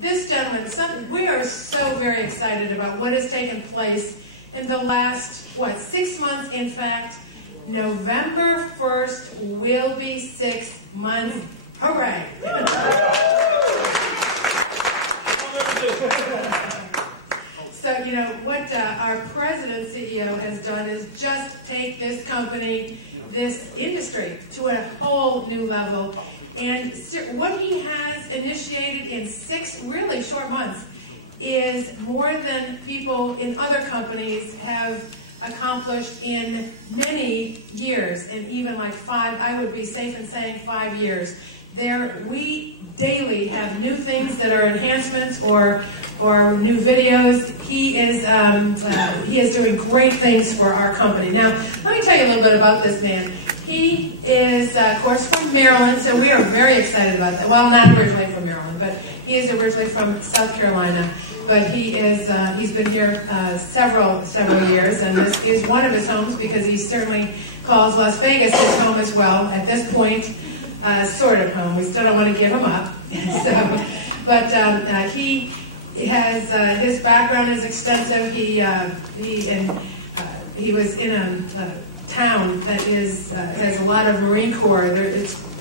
this gentleman, we are so very excited about what has taken place in the last, 6 months, in fact. November 1st will be 6 months. Hooray! So, what our president, CEO, has done is just take this company, this industry, to a whole new level. And what he has initiated in 6 really short months is more than people in other companies have accomplished in many years, and even like 5, I would be safe in saying 5 years. We daily have new things that are enhancements or new videos. He is doing great things for our company. Now, let me tell you a little bit about this man. He is, of course, from Maryland, so we are very excited about that. Well, not originally from Maryland, but he is originally from South Carolina. But he's been here several years, and this is one of his homes because he certainly calls Las Vegas his home as well. At this point, sort of home. We still don't want to give him up. He has his background is extensive. He was in a town that has a lot of Marine Corps.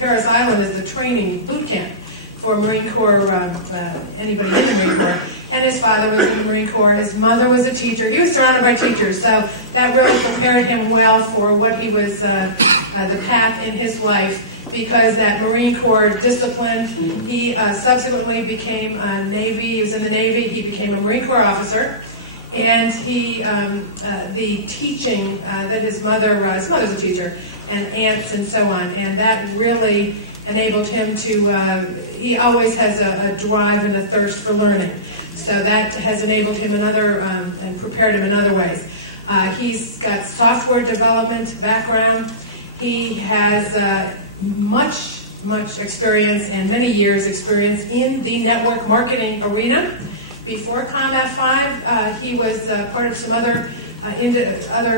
Paris Island is the training boot camp for Marine Corps, anybody in the Marine Corps. And his father was in the Marine Corps. His mother was a teacher. He was surrounded by teachers, so that really prepared him well for what he was, the path in his life, because that Marine Corps discipline. He subsequently became a Navy. He was in the Navy. He became a Marine Corps officer. And the teaching that his mother's a teacher, and aunts and so on, and that really enabled him to, he always has a drive and a thirst for learning. So that has enabled him and prepared him in other ways. He's got software development background. He has much experience and many years experience in the network marketing arena. Before ComF5, he was part of some other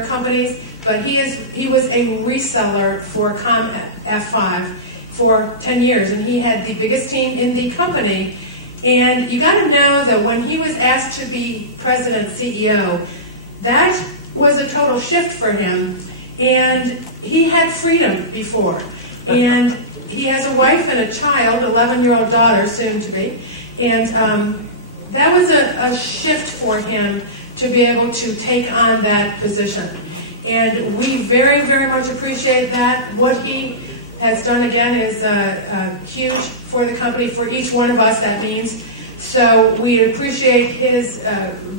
companies, but he was a reseller for ComF5 for 10 years, and he had the biggest team in the company. And you got to know that when he was asked to be president CEO, that was a total shift for him. And he had freedom before. And he has a wife and a child, 11-year-old daughter, soon to be. And that was a shift for him to be able to take on that position. And we very, very much appreciate that. What he has done, again, is huge for the company, for each one of us, that means. So we appreciate his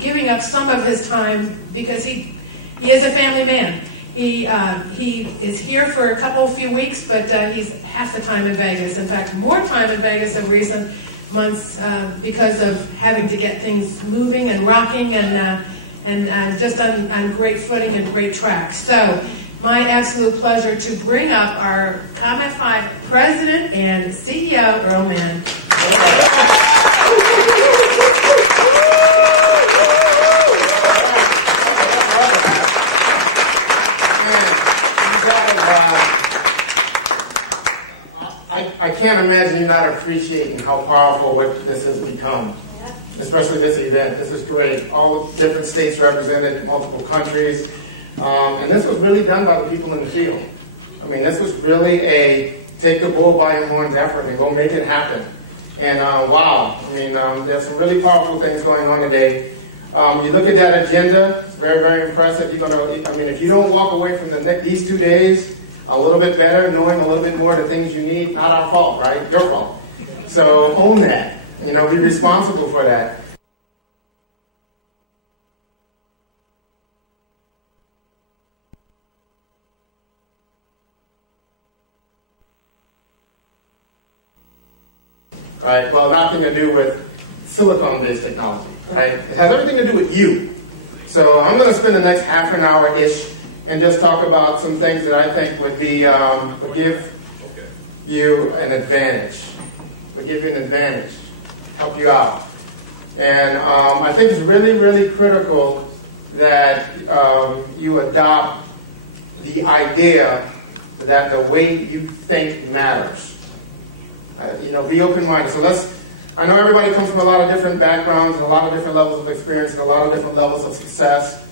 giving up some of his time, because he is a family man. He is here for a few weeks, but he's half the time in Vegas. In fact, more time in Vegas in recent months because of having to get things moving and rocking and just on great footing and great track. So my absolute pleasure to bring up our ComF5 President and CEO, Earl Mann. I can't imagine you not appreciating how powerful what this has become, especially this event. This is great. All the different states represented, multiple countries. And this was really done by the people in the field. I mean, this was really a take the bull by your horns effort and go make it happen. And wow, I mean, there's some really powerful things going on today. You look at that agenda, it's very, very impressive. If you don't walk away from these 2 days a little bit better, knowing a little bit more of the things you need, not our fault, right? Your fault. So own that. Be responsible for that. Right? Well, nothing to do with silicon-based technology, right? It has everything to do with you. So I'm going to spend the next half an hour-ish and just talk about some things that I think would give you an advantage. Would give you an advantage, help you out. And I think it's really, really critical that you adopt the idea that the way you think matters. Be open-minded. So I know everybody comes from a lot of different backgrounds and a lot of different levels of experience and a lot of different levels of success.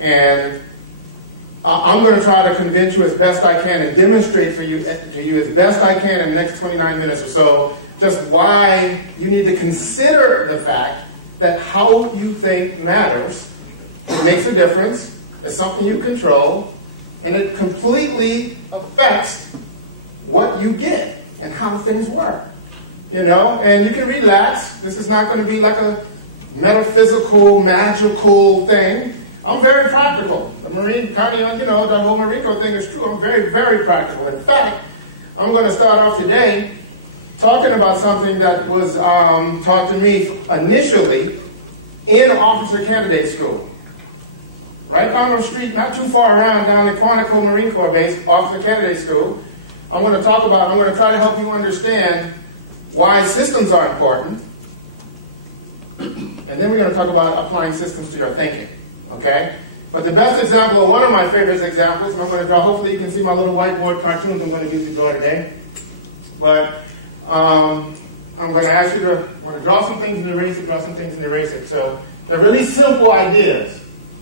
And I'm going to try to convince you as best I can and demonstrate to you as best I can in the next 29 minutes or so just why you need to consider the fact that how you think matters. It makes a difference. It's something you control. And it completely affects what you get and how things work. You know, and you can relax. This is not going to be like a metaphysical, magical thing. I'm very practical. The Marine, kind of, you know, the whole Marine Corps thing is true. I'm very, very practical. In fact, I'm going to start off today talking about something that was taught to me initially in officer candidate school. Right down the street, not too far around, down at Quantico Marine Corps Base, officer candidate school. I'm going to try to help you understand why systems are important. And then we're going to talk about applying systems to your thinking. Okay? But the best example, or one of my favorite examples, and I'm going to draw, hopefully you can see my little whiteboard cartoons I'm going to use to draw today. But I'm going to ask you to, I'm going to draw some things and erase it, draw some things and erase it. So they're really simple ideas.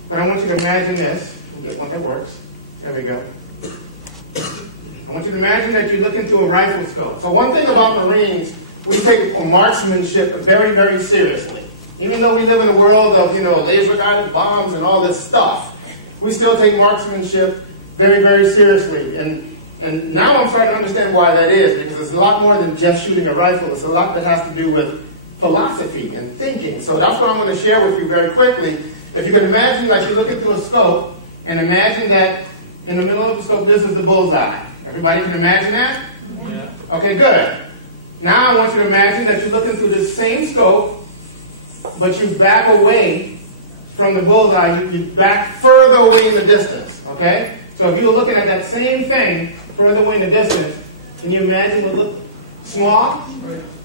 But I want you to imagine this. We'll get one that works. There we go. I want you to imagine that you look into a rifle scope. So one thing about Marines, we take marksmanship very, very seriously. Even though we live in a world of, you know, laser-guided bombs and all this stuff, we still take marksmanship very, very seriously. And now I'm starting to understand why that is, because it's a lot more than just shooting a rifle. It's a lot that has to do with philosophy and thinking. So that's what I'm going to share with you very quickly. If you can imagine, like you're looking through a scope, and imagine that in the middle of the scope, this is the bullseye. Everybody can imagine that? Yeah. Okay, good. Now I want you to imagine that you're looking through this same scope, but you back away from the bullseye. You back further away in the distance, okay? So if you were looking at that same thing further away in the distance, can you imagine it would look small?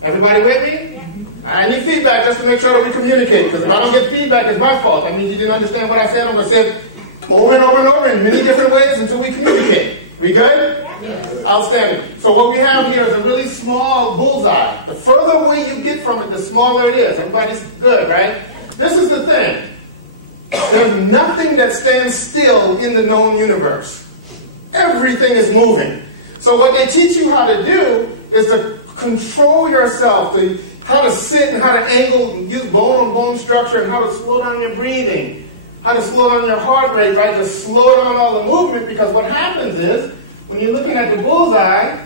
Everybody with me? Yeah. I need feedback just to make sure that we communicate, because if I don't get feedback, it's my fault. That means you didn't understand what I said. I'm going to say it over and over and over in many different ways until we communicate. We good? Yes. Outstanding. So what we have here is a really small bullseye. The further away you get from it, the smaller it is. Everybody's good, right? This is the thing. There's nothing that stands still in the known universe. Everything is moving. So what they teach you how to do is to control yourself, to how to sit and how to angle, use bone-on-bone structure, and how to slow down your breathing, how to slow down your heart rate, right? To slow down all the movement, because what happens is, when you're looking at the bullseye,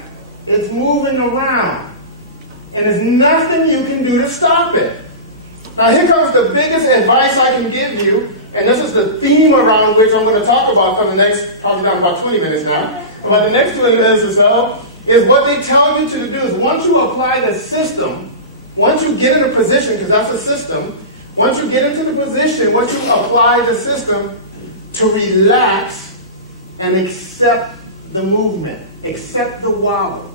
it's moving around. And there's nothing you can do to stop it. Now here comes the biggest advice I can give you, and this is the theme around which I'm going to talk about for the next, probably down about 20 minutes now, about the next 20 minutes or so, is what they tell you to do is once you apply the system, once you get in a position, because that's a system, once you get into the position, once you apply the system, to relax and accept the movement, accept the wobble.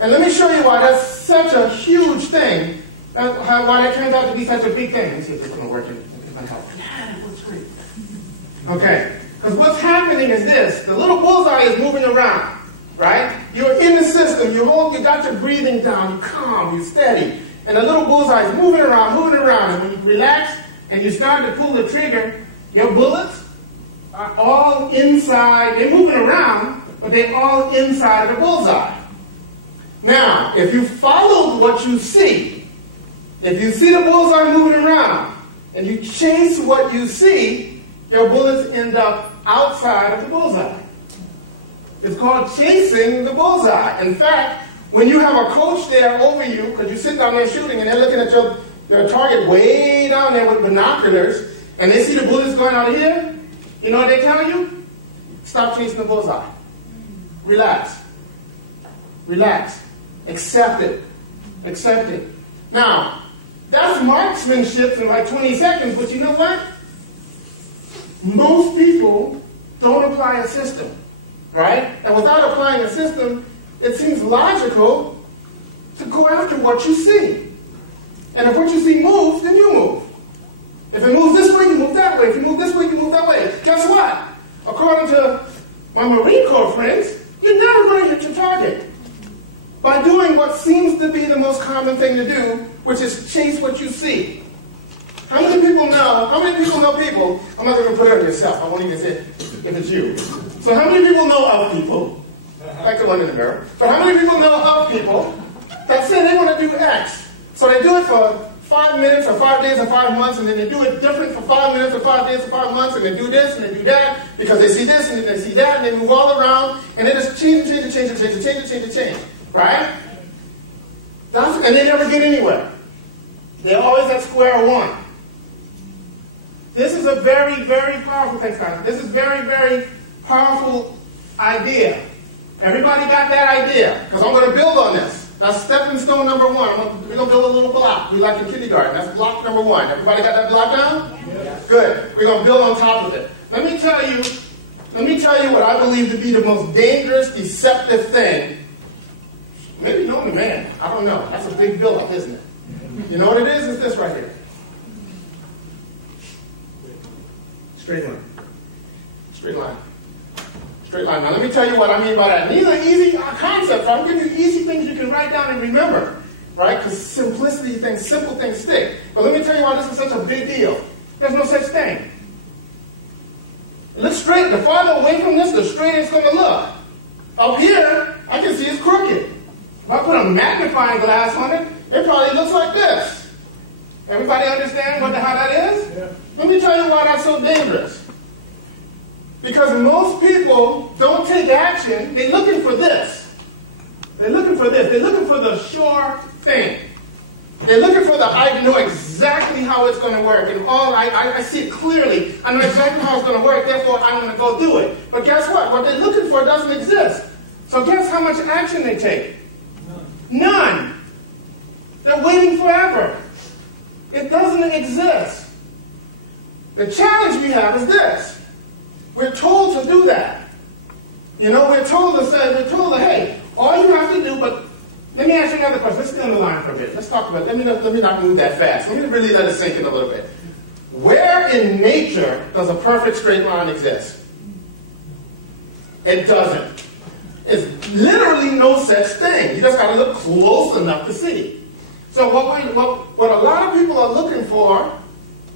And let me show you why that's such a huge thing, why that turns out to be such a big thing. Let me see if this is going to work. It's going to help. Yeah, that works great. Okay, because what's happening is this. The little bullseye is moving around, right? You're in the system. You got your breathing down. You're calm. You're steady. And the little bullseye is moving around, moving around. And when you relax and you start to pull the trigger, your bullets are all inside. They're moving around, but they're all inside of the bullseye. Now, if you follow what you see, if you see the bullseye moving around, and you chase what you see, your bullets end up outside of the bullseye. It's called chasing the bullseye. In fact, when you have a coach there over you, because you sit down there shooting, and they're looking at your target way down there with binoculars, and they see the bullets going out of here, you know what they tell you? Stop chasing the bullseye. Relax. Relax. Accept it. Accept it. Now, that's marksmanship in like 20 seconds, but you know what? Most people don't apply a system, right? And without applying a system, it seems logical to go after what you see. And if what you see moves, then you move. If it moves this way, you move that way. If you move this way, you move that way. Guess what? According to my Marine Corps friends, you're never going to hit your target. By doing what seems to be the most common thing to do, which is chase what you see. How many people know people, I'm not going to put it on yourself, I won't even say if it's you. So how many people know of people, like the one in the mirror, but how many people know of people that say they want to do X? So they do it for 5 minutes or 5 days or 5 months, and then they do it different for 5 minutes or 5 days or 5 months, and they do this and they do that, because they see this and then they see that, and they move all around, and they just change, right? And they never get anywhere. They're always at square one. This is a very, very powerful, thanks guys, this is very, very powerful idea. Everybody got that idea, because I'm going to build on this. That's stepping stone number one. We're going to build a little block. We like in kindergarten. That's block number one. Everybody got that block down? Yeah. Good. We're going to build on top of it. Let me tell you what I believe to be the most dangerous, deceptive thing. Maybe known to man. I don't know. That's a big build-up, isn't it? You know what it is? It's this right here. Straight line. Straight line. Straight line. Now let me tell you what I mean by that. And these are easy concepts. I'm giving you easy things you can write down and remember, right? Because simplicity things, simple things stick. But let me tell you why this is such a big deal. There's no such thing. It looks straight. The farther away from this, the straighter it's going to look. Up here, I can see it's crooked. If I put a magnifying glass on it, it probably looks like this. Everybody understand how that is? Yeah. Let me tell you why that's so dangerous. Because most people don't take action. They're looking for this. They're looking for this. They're looking for the sure thing. They're looking for the I know exactly how it's going to work. And I see it clearly. I know exactly how it's going to work. Therefore, I'm going to go do it. But guess what? What they're looking for doesn't exist. So guess how much action they take? None. They're waiting forever. It doesn't exist. The challenge we have is this. We're told to do that. You know, we're told to hey, all you have to do, but let me ask you another question. Let's stay on the line for a bit. Let's talk about it. Let me not move that fast. Let me really let it sink in a little bit. Where in nature does a perfect straight line exist? It doesn't. It's literally no such thing. You just got to look close enough to see. So what a lot of people are looking for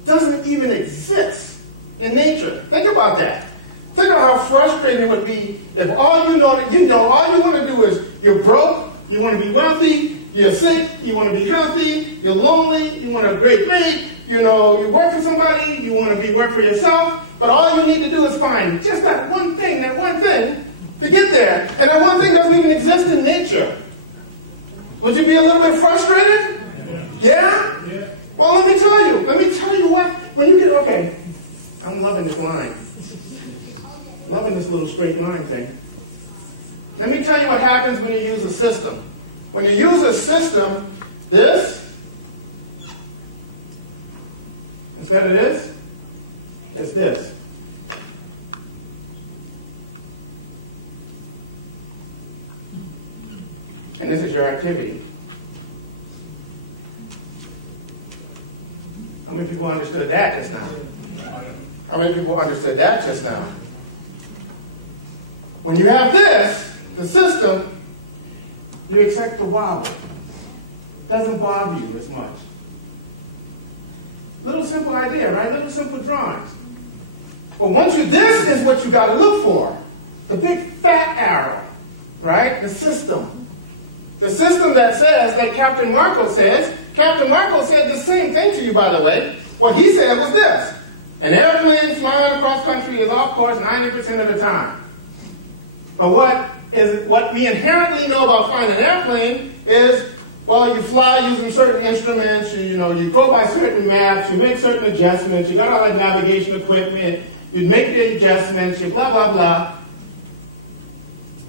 doesn't even exist in nature. Think about that. Think about how frustrating it would be if all you want to do is you're broke, you want to be wealthy, you're sick, you want to be healthy, you're lonely, you want a great mate, you work for somebody, you want to work for yourself, but all you need to do is find just that one thing to get there. And that one thing doesn't even exist in nature. Would you be a little bit frustrated? Yeah? Yeah. Well, let me tell you what, when you get, okay, I'm loving this line. Loving this little straight line thing. Let me tell you what happens when you use a system. When you use a system, this, instead of this, it's this. And this is your activity. How many people understood that just now? How many people understood that just now? When you have this, the system, you expect to wobble. It doesn't bother you as much. Little simple idea, right? Little simple drawings. But this is what you got to look for. The big fat arrow, right? The system. The system that says, like Captain Marco says, Captain Marco said the same thing to you, by the way. What he said was this. An airplane flying across country is off course 90% of the time. But what we inherently know about flying an airplane is, well, you fly using certain instruments, you go by certain maps, you make certain adjustments, you got all that navigation equipment, you make the adjustments, you blah, blah, blah.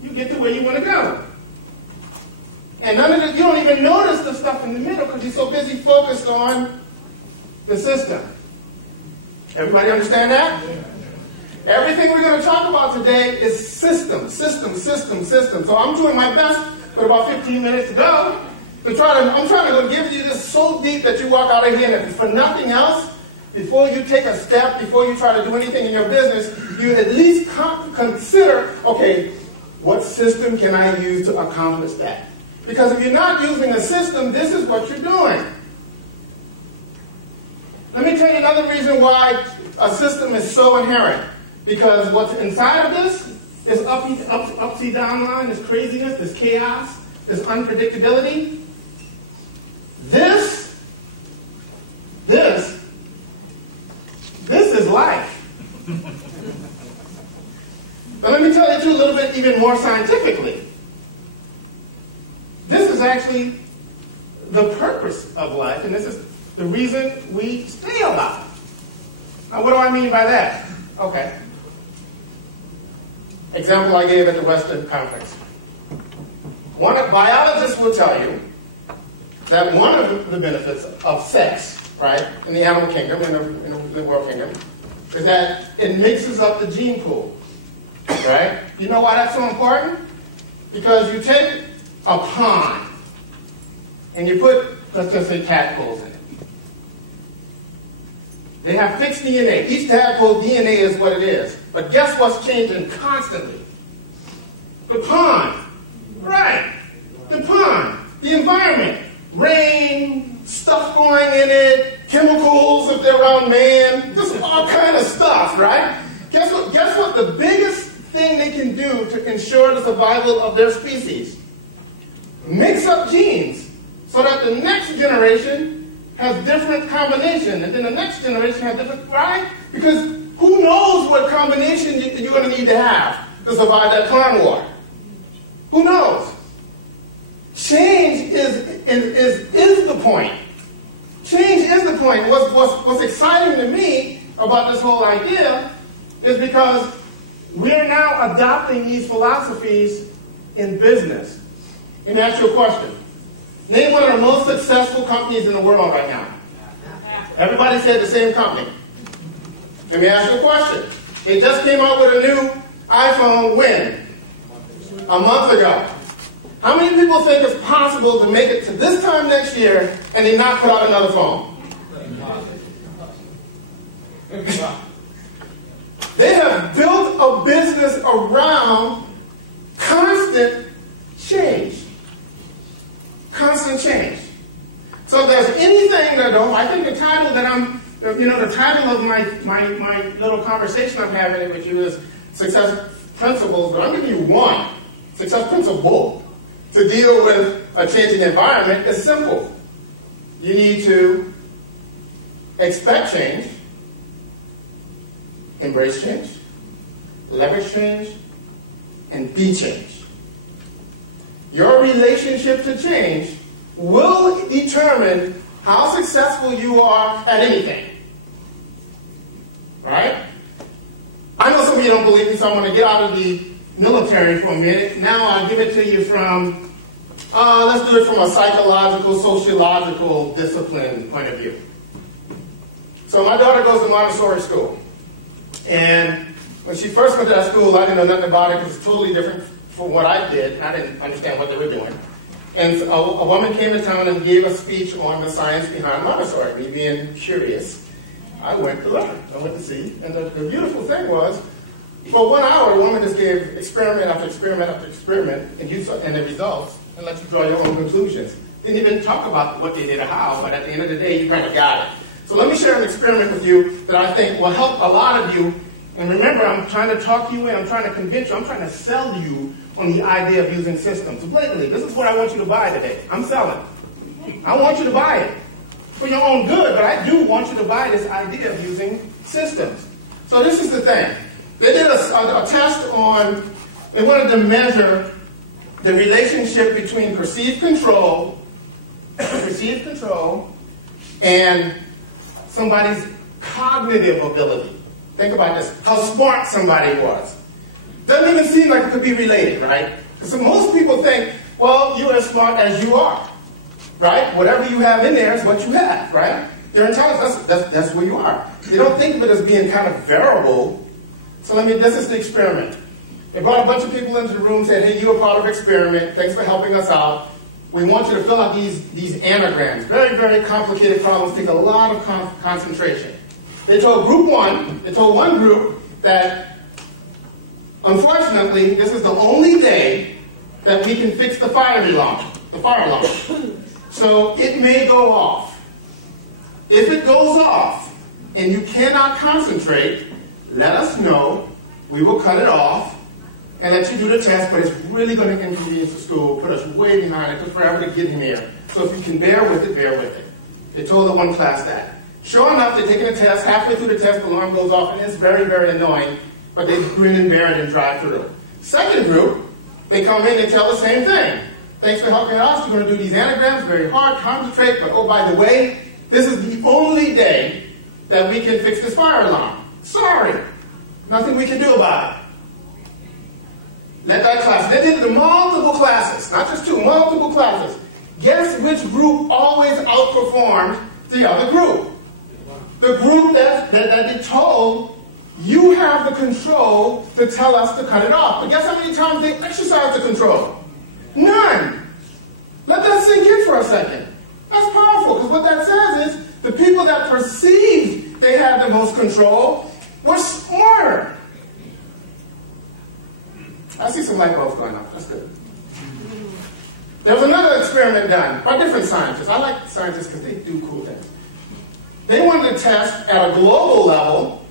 You get to where you want to go. And you don't even notice the stuff in the middle because you're so busy focused on the system. Everybody understand that? Yeah. Everything we're going to talk about today is system. So I'm doing my best with about 15 minutes to go. I'm trying to give you this so deep that you walk out of here, and if for nothing else, before you take a step, before you try to do anything in your business, you at least consider, okay, what system can I use to accomplish that? Because if you're not using a system, this is what you're doing. Let me tell you another reason why a system is so inherent. Because what's inside of this upside down line, this craziness, this chaos, this unpredictability. This is life. But let me tell you too a little bit even more scientifically. This is actually the purpose of life, and this is the reason we stay alive. Now, what do I mean by that? Okay. Example I gave at the Western Conference. Biologists will tell you that one of the benefits of sex, right, in the animal kingdom, in the world kingdom, is that it mixes up the gene pool, right? You know why that's so important? Because you take a pond and you put, let's just say, tadpoles in it. They have fixed DNA. Each tadpole DNA is what it is. But guess what's changing constantly? The pond. Right. The pond. The environment. Rain, stuff going in it, chemicals if they're around man, just all kind of stuff, right? Guess what the biggest thing they can do to ensure the survival of their species? Mix up genes so that the next generation has different combination, and then the next generation has different, right? Because who knows what combination you're going to need to have to survive that clan war? Who knows? Change is the point. Change is the point. What's exciting to me about this whole idea is because we're now adopting these philosophies in business. Let me ask you a question. Name one of the most successful companies in the world right now. Everybody said the same company. Let me ask you a question. They just came out with a new iPhone when? A month ago. How many people think it's possible to make it to this time next year and they not put out another phone? They have built a business around constant change. Constant change. So if there's anything that I think the title that the title of my little conversation I'm having with you is Success Principles, but I'm giving you one. Success principle to deal with a changing environment is simple. You need to expect change, embrace change, leverage change, and be change. Your relationship to change will determine how successful you are at anything. Right? I know some of you don't believe me, so I'm going to get out of the military for a minute. Now I'll give it to you from, let's do it from a psychological, sociological discipline point of view. So my daughter goes to Montessori school. And when she first went to that school, I didn't know nothing about it because it's totally different from what I did. I didn't understand what they were doing. And a woman came to town and gave a speech on the science behind Montessori. Me being curious, I went to learn. I went to see. And the beautiful thing was, for 1 hour, the woman just gave experiment after experiment after experiment and the results and let you draw your own conclusions. Didn't even talk about what they did or how, but at the end of the day, you kind of got it. So let me share an experiment with you that I think will help a lot of you. And remember, I'm trying to talk you in. I'm trying to convince you. I'm trying to sell you on the idea of using systems. So blatantly, this is what I want you to buy today. I'm selling. I want you to buy it for your own good, but I do want you to buy this idea of using systems. So this is the thing. They did a test on, they wanted to measure the relationship between perceived control and somebody's cognitive ability. Think about this, how smart somebody was. Doesn't even seem like it could be related, right? So most people think, well, you're as smart as you are, right? Whatever you have in there is what you have, right? Your intelligence, that's where you are. They don't think of it as being kind of variable. So this is the experiment. They brought a bunch of people into the room, said, hey, you're a part of the experiment. Thanks for helping us out. We want you to fill out these anagrams. Very, very complicated problems, take a lot of concentration. They told one group that, unfortunately, this is the only day that we can fix the fire alarm. So it may go off. If it goes off, and you cannot concentrate, let us know. We will cut it off and let you do the test, but it's really going to inconvenience the school, put us way behind. It took forever to get him here. So if you can bear with it, bear with it. They told the one class that. Sure enough, they're taking a test. Halfway through the test, the alarm goes off, and it's very, very annoying, but they grin and bear it and drive through. Second group, they come in and tell the same thing. Thanks for helping us. You're going to do these anagrams, very hard, concentrate, but oh, by the way, this is the only day that we can fix this fire alarm. Sorry. Nothing we can do about it. Let that class. They did the multiple classes, not just two, multiple classes. Guess which group always outperformed the other group? The group that they told, you have the control to tell us to cut it off. But guess how many times they exercised the control? None. Let that sink in for a second. That's powerful, because what that says is the people that perceived they had the most control were smarter. I see some light bulbs going off. That's good. There was another experiment done by different scientists. I like scientists because they do cool things. They wanted to test at a global level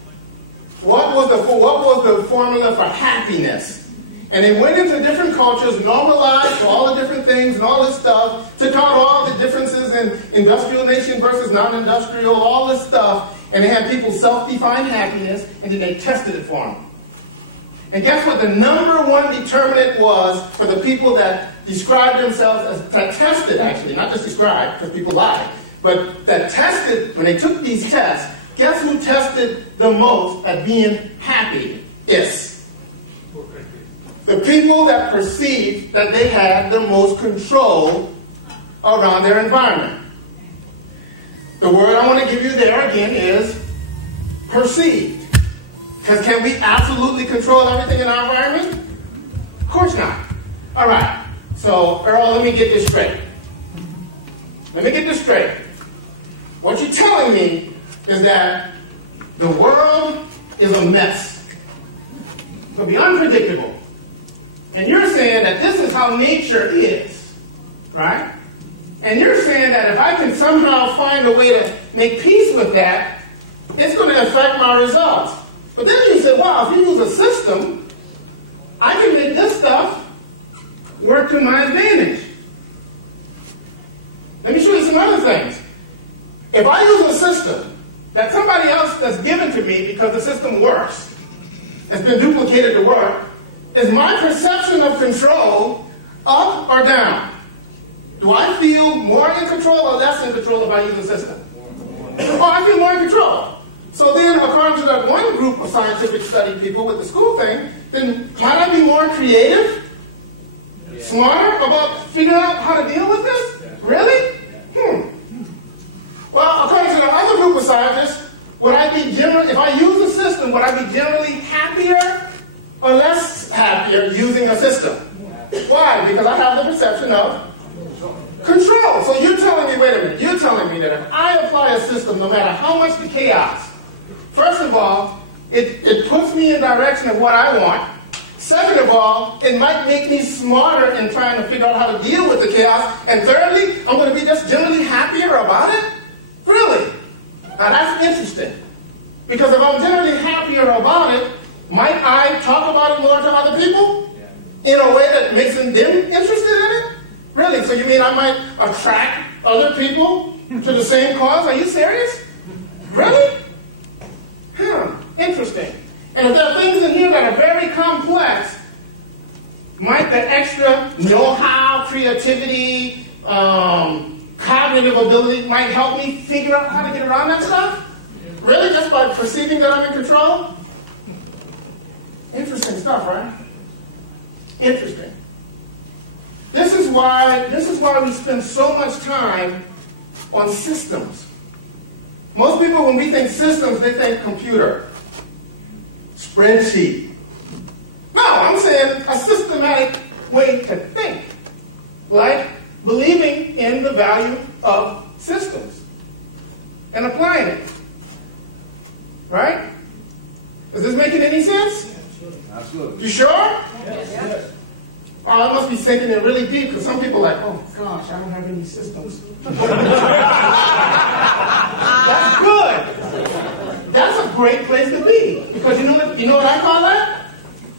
what was the formula for happiness. And they went into different cultures, normalized all the different things and all this stuff, took out all the differences in industrial nation versus non-industrial, all this stuff, and they had people self-define happiness, and then they tested it for them. And guess what the number one determinant was for the people that described themselves as, that tested actually, not just described, because people lie, but that tested, when they took these tests, guess who tested the most at being happy? Yes. The people that perceived that they had the most control around their environment. The word I want to give you there again is perceived. Because can we absolutely control everything in our environment? Of course not. All right. So, Earl, let me get this straight. Let me get this straight. What you're telling me is that the world is a mess. It's going to be unpredictable. And you're saying that this is how nature is, right? And you're saying that if I can somehow find a way to make peace with that, it's going to affect my results. But then you said, wow, if you use a system, I can make this stuff work to my advantage. Let me show you some other things. If I use a system that somebody else that's given to me because the system works, it's been duplicated to work, is my perception of control up or down? Do I feel more in control or less in control if I use a system? Oh, I feel more in control. So then, according to that one group of scientific study people with the school thing, then might I be more creative? Yeah. Smarter about figuring out how to deal with this? Yeah. Really? Well, according to the other group of scientists, would I be generally, if I use a system, would I be generally happier or less happier using a system? Why? Because I have the perception of control. So you're telling me, wait a minute, you're telling me that if I apply a system, no matter how much the chaos, first of all, it puts me in direction of what I want. Second of all, it might make me smarter in trying to figure out how to deal with the chaos. And thirdly, I'm going to be just generally happier about it? Really? Now that's interesting. Because if I'm generally happier about it, might I talk about it more to other people? In a way that makes them interested in it? Really? So you mean I might attract other people to the same cause? Are you serious? Really? Interesting. And if there are things in here that are very complex, might the extra know-how, creativity, cognitive ability might help me figure out how to get around that stuff? Really? Just by perceiving that I'm in control? Interesting stuff, right? Interesting. This is why we spend so much time on systems. Most people, when we think systems, they think computer, spreadsheet. No, I'm saying a systematic way to think, like believing in the value of systems and applying it. Right? Is this making any sense? Absolutely. You sure? Yes. Oh, it must be sinking in really deep because some people are like, oh gosh, I don't have any systems. That's good. great place to be. Because you know what I call that?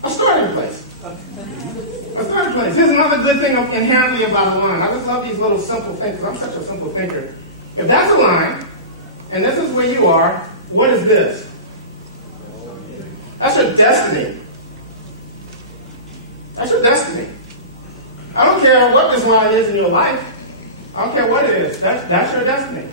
A starting place. A starting place. Here's another good thing inherently about a line. I just love these little simple things because I'm such a simple thinker. If that's a line, and this is where you are, what is this? That's your destiny. That's your destiny. I don't care what this line is in your life. I don't care what it is. That's your destiny.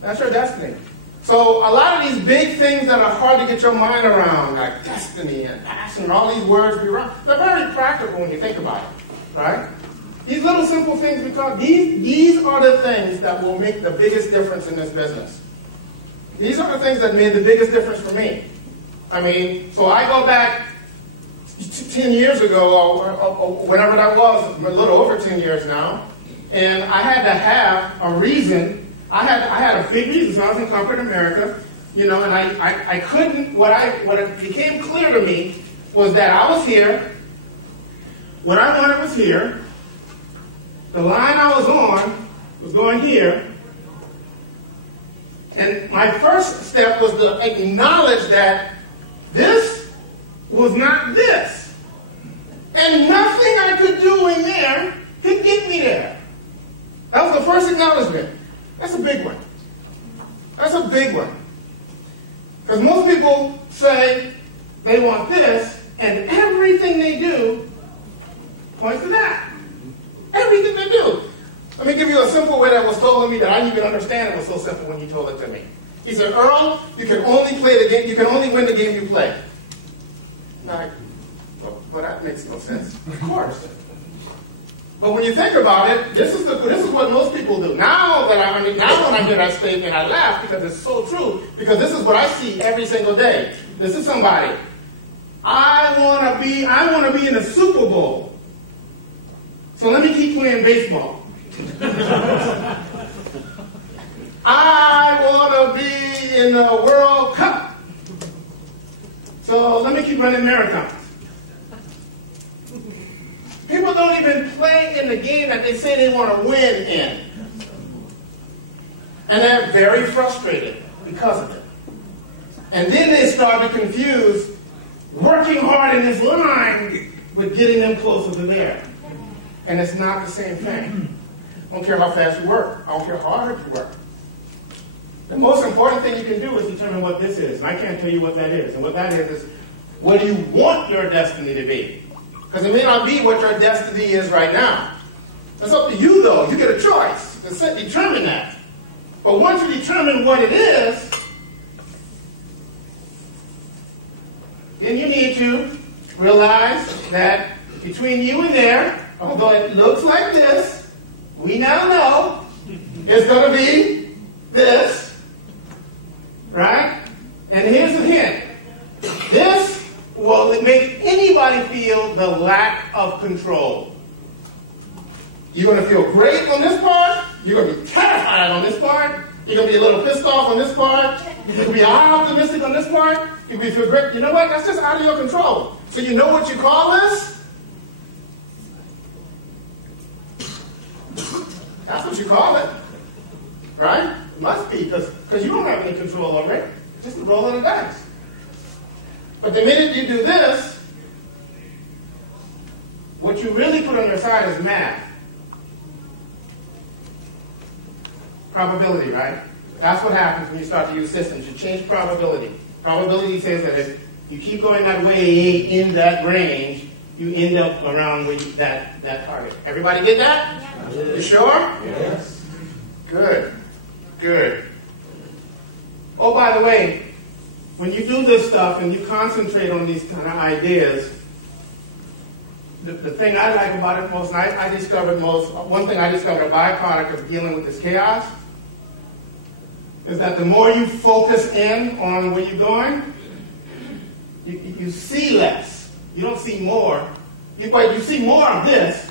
That's your destiny. So a lot of these big things that are hard to get your mind around, like destiny and passion and all these words we run, they're very practical when you think about it, right? These little simple things, because these are the things that will make the biggest difference in this business. These are the things that made the biggest difference for me. I mean, so I go back 10 years ago, or whenever that was, a little over 10 years now, and I had to have a reason. I had a big reason. So I was in corporate America, and I couldn't. What it became clear to me was that I was here. What I wanted was here. The line I was on was going here. And my first step was to acknowledge that this was not this. And nothing I could do in there could get me there. That was the first acknowledgement. That's a big one. That's a big one. Because most people say they want this, and everything they do points to that. Everything they do. Let me give you a simple way that was told to me that I didn't even understand. It was so simple when you told it to me. He said, Earl, you can only play the game. You can only win the game you play. Like, well, that makes no sense. Of course. But when you think about it, this is what most people do. Now when I hear that statement, I laugh because it's so true. Because this is what I see every single day. This is somebody. I want to be in the Super Bowl. So let me keep playing baseball. I want to be in the World Cup. So let me keep running marathons. People don't even play in the game that they say they want to win in. And they're very frustrated because of it. And then they start to confuse working hard in this line with getting them closer to there. And it's not the same thing. I don't care how fast you work. I don't care how hard you work. The most important thing you can do is determine what this is. And I can't tell you what that is. And what that is what do you want your destiny to be? Because it may not be what your destiny is right now. That's up to you, though. You get a choice to determine that. But once you determine what it is, then you need to realize that between you and there, although it looks like this, we now know it's going to be this, right? And here's the hint. This will make anybody feel the lack of control. You're going to feel great on this part. You're going to be terrified on this part. You're going to be a little pissed off on this part. You're going to be optimistic on this part. You're going to feel great. You know what? That's just out of your control. So you know what you call this? That's what you call it. Right? It must be, because you don't have any control over it. Just a roll of the dice. But the minute you do this, what you really put on your side is math. Probability, right? That's what happens when you start to use systems. You change probability. Probability says that if you keep going that way in that range, you end up around that target. Everybody get that? Yeah. You sure? Yes. Good. Good. Oh, by the way, when you do this stuff and you concentrate on these kind of ideas, the thing I like about it most, and one thing I discovered a byproduct of dealing with this chaos, is that the more you focus in on where you're going, you see less. You don't see more. You see more of this,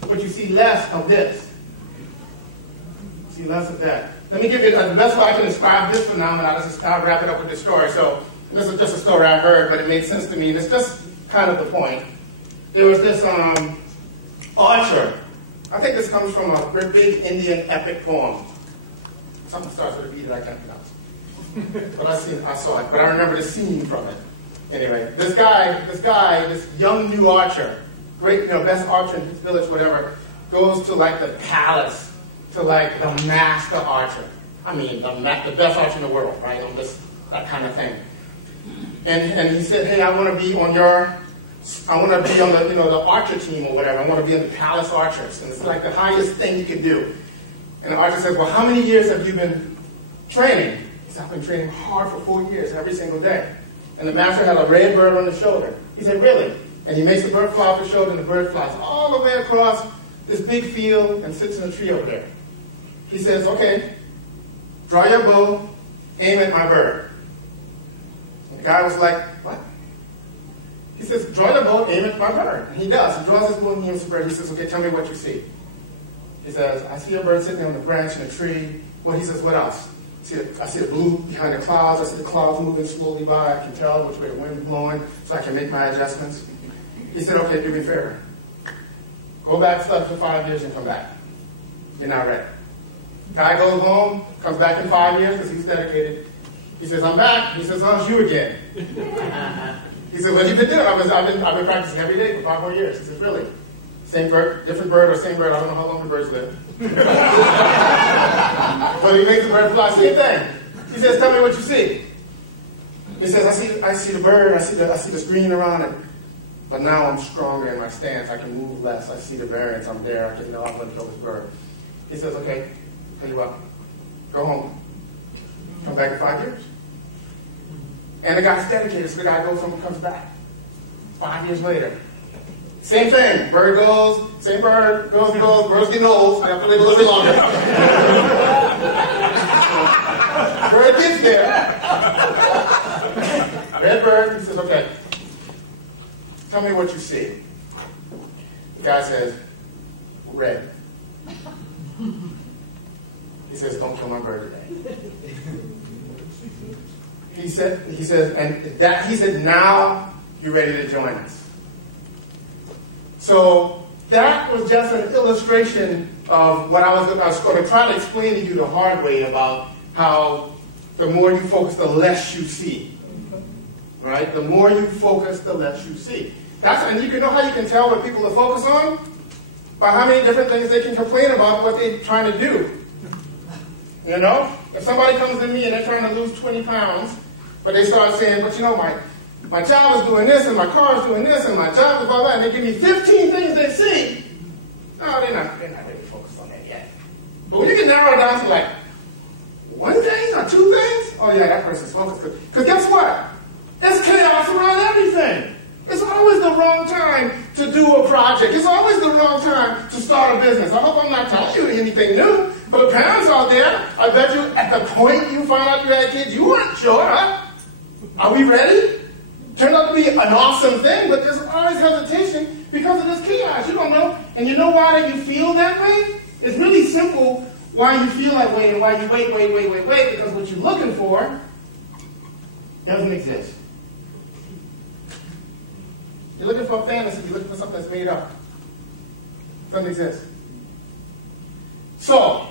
but you see less of this. You see less of that. Let me give you the best way I can describe this phenomenon. I'll wrap it up with this story. So this is just a story I heard, but it made sense to me, and it's just kind of the point. There was this archer. I think this comes from a big Indian epic poem. Something starts with a B that I can't pronounce. but I saw it. But I remember the scene from it. Anyway, this young new archer, great, best archer in his village, whatever, goes to like the palace, to like the master archer. I mean, the best archer in the world, right? That kind of thing. And he said, hey, I want to be on the archer team or whatever. I want to be in the palace archers. And it's like the highest thing you can do. And the archer says, well, how many years have you been training? He said, I've been training hard for 4 years, every single day. And the master had a red bird on his shoulder. He said, really? And he makes the bird fly off his shoulder, and the bird flies all the way across this big field and sits in a tree over there. He says, okay, draw your bow, aim at my bird. And the guy was like, what? He says, draw the bow, aim at my bird. And he does. He draws his bow and aims at the bird. He says, okay, tell me what you see. He says, I see a bird sitting on the branch in a tree. Well, he says, what else? I see the blue behind the clouds. I see the clouds moving slowly by. I can tell which way the wind's blowing, so I can make my adjustments. He said, okay, do me a favor. Go back, study for 5 years, and come back. You're not ready. Guy goes home, comes back in 5 years because he's dedicated. He says, I'm back. He says, oh, it's you again. He said, what have you been doing? I've been practicing every day for 5 more years. He says, really? Same bird, different bird, or same bird. I don't know how long the birds live. But he makes the bird fly. Same thing. He says, tell me what you see. He says, I see the bird. I see the screen around it. But now I'm stronger in my stance. I can move less. I see the variance. I'm there. I can know I'm going to kill this bird. He says, okay, tell you what, go home. Come back in 5 years. And the guy's dedicated, so the guy goes home and comes back. 5 years later. Same thing. Bird goes, same bird, goes, bird's getting old, so I have to wait a little bit longer. Bird gets there. Red bird, he says, okay, tell me what you see. The guy says, red. He says, don't kill my bird today. He said, now you're ready to join us. So that was just an illustration of what I was going to try to explain to you the hard way about how the more you focus, the less you see. Right? The more you focus, the less you see. And you can know how you can tell what people are focused on? By how many different things they can complain about what they're trying to do. You know? If somebody comes to me and they're trying to lose 20 pounds, but they start saying, but you know, my job is doing this, and my car is doing this, and my job is all that, and they give me 15 things they see. No, they're not really focused on that yet. But when you can narrow it down to like 1 thing or 2 things, oh yeah, that person's focused. Because guess what? There's chaos around everything. It's always the wrong time to do a project. It's always the wrong time to start a business. I hope I'm not telling you anything new, but the parents out there, I bet you at the point you found out you had kids, you weren't sure, huh? Are we ready? Turned out to be an awesome thing, but there's always hesitation because of this chaos. You don't know. And you know why that you feel that way? It's really simple why you feel that way and why you wait, because what you're looking for doesn't exist. You're looking for a fantasy. You're looking for something that's made up. It doesn't exist. So,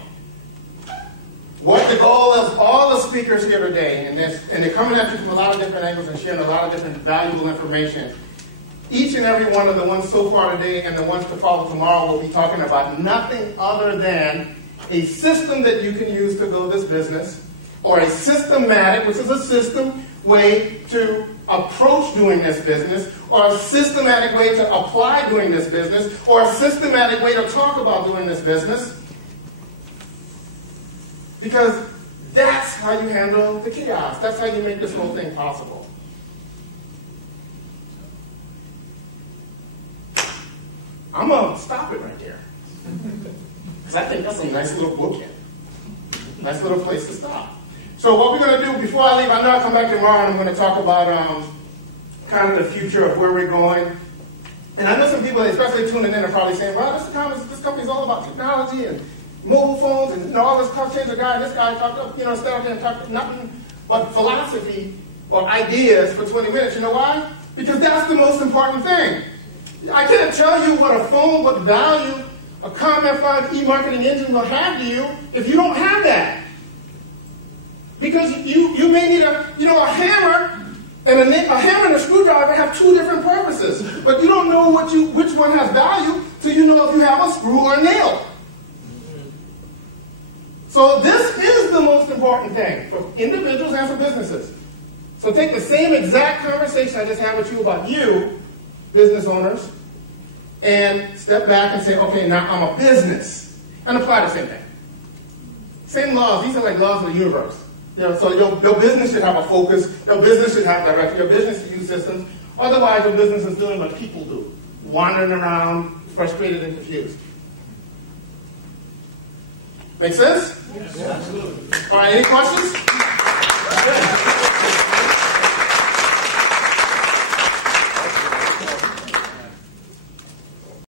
what the goal of all the speakers here today, and they're coming at you from a lot of different angles and sharing a lot of different valuable information. Each and every one of the ones so far today and the ones to follow tomorrow will be talking about nothing other than a system that you can use to build this business, or a systematic, which is a system, way to approach doing this business, or a systematic way to apply doing this business, or a systematic way to talk about doing this business. Because that's how you handle the chaos. That's how you make this whole thing possible. I'm going to stop it right there. Because I think that's a nice little bookend. Nice little place to stop. So what we're going to do before I leave, I know I'll come back tomorrow and I'm going to talk about kind of the future of where we're going. And I know some people, especially tuning in, are probably saying, well, this company's all about technology and mobile phones and all this stuff. Change the guy, this guy talked up, stay out there and talk nothing but philosophy or ideas for 20 minutes. You know why? Because that's the most important thing. I can't tell you what a phone, what value a Comment 5 e-marketing engine will have to you if you don't have that. Because you may need a hammer and a hammer and a screwdriver have two different purposes. But you don't know which one has value till you know if you have a screw or a nail. So this is the most important thing for individuals and for businesses. So take the same exact conversation I just had with you about you, business owners, and step back and say, okay, now I'm a business. And apply the same thing. Same laws. These are like laws of the universe. So your business should have a focus. Your business should have direction. Your business should use systems. Otherwise, your business is doing what people do, wandering around, frustrated and confused. Make sense? Yes, absolutely. All right, any questions? Good.